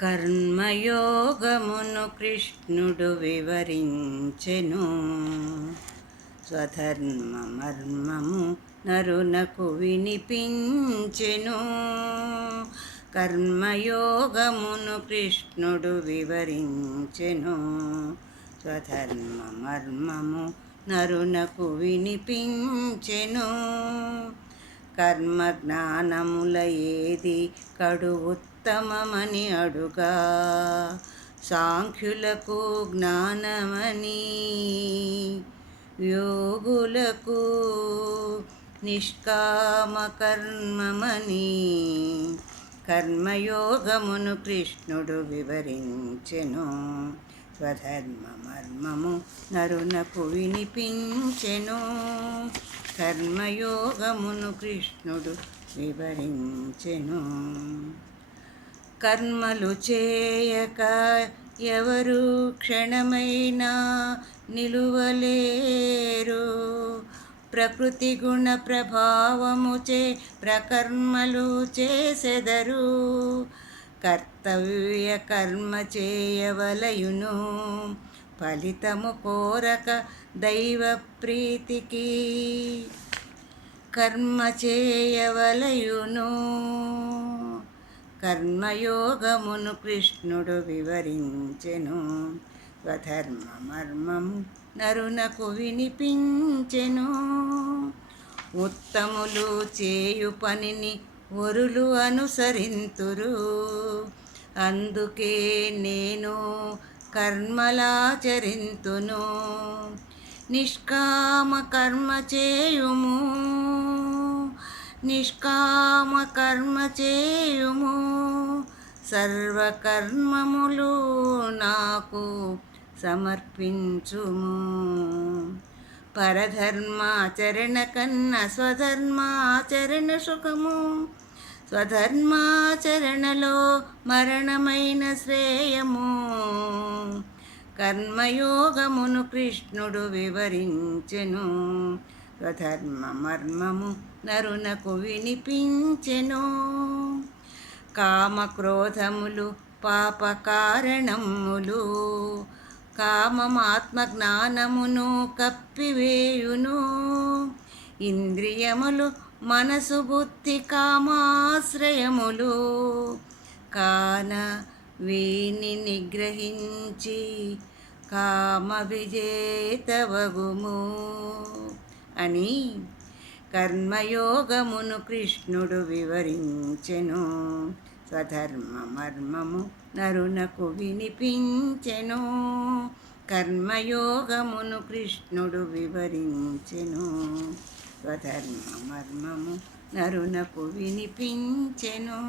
కర్మయోగమును కృష్ణుడు వివరించెను. స్వధర్మమర్మము నరునకు వినిపించెను. కర్మయోగమును కృష్ణుడు వివరించెను. స్వధర్మమర్మము నరునకు వినిపించెను. కర్మజ్ఞానముల ఏది కడు ఉత్తమమని అడుగా, సాంఖ్యులకు జ్ఞానమని, యోగులకు నిష్కామ కర్మమని. కర్మయోగమును కృష్ణుడు వివరించెను. స్వధర్మమర్మము నరునకు వినిపించెను. కర్మయోగమును కృష్ణుడు వివరించెను. కర్మలు చేయక ఎవరు క్షణమైనా నిలువలేరు. ప్రకృతి గుణ ప్రభావముచే ప్రకర్మలు చేసెదరు. కర్తవ్య కర్మ చేయవలయును. ఫలితము కోరక దైవ ప్రీతికి కర్మ చేయవలయును. కర్మయోగమును కృష్ణుడు వివరించెను. స్వధర్మమర్మము నరునకు వినిపించెను. ఉత్తములు చేయు పనిని వరులు అనుసరింతురు. అందుకే నేను కర్మలాచరింతును. నిష్కామ కర్మ చేయుము. నిష్కామ కర్మ చేయుము. సర్వకర్మములు నాకు సమర్పించుము. పరధర్మాచరణ కన్నా స్వధర్మాచరణ సుఖము. స్వధర్మాచరణలో మరణమైన శ్రేయము. కర్మయోగమును కృష్ణుడు వివరించెను. స్వధర్మమర్మము నరునకు వినిపించెను. కామక్రోధములు పాప కారణములు. కామమాత్మజ్ఞానమును కప్పివేయును. ఇంద్రియములు మనసు బుద్ధి కామాశ్రయములు. కాన వీని నిగ్రహించి కామ విజేతవగుము అని కర్మయోగమును కృష్ణుడు వివరించెను. స్వధర్మమర్మము నరునకు వినిపించెను. కర్మయోగమును కృష్ణుడు వివరించెను. స్వధర్మమర్మము నరునకు వినిపించెను.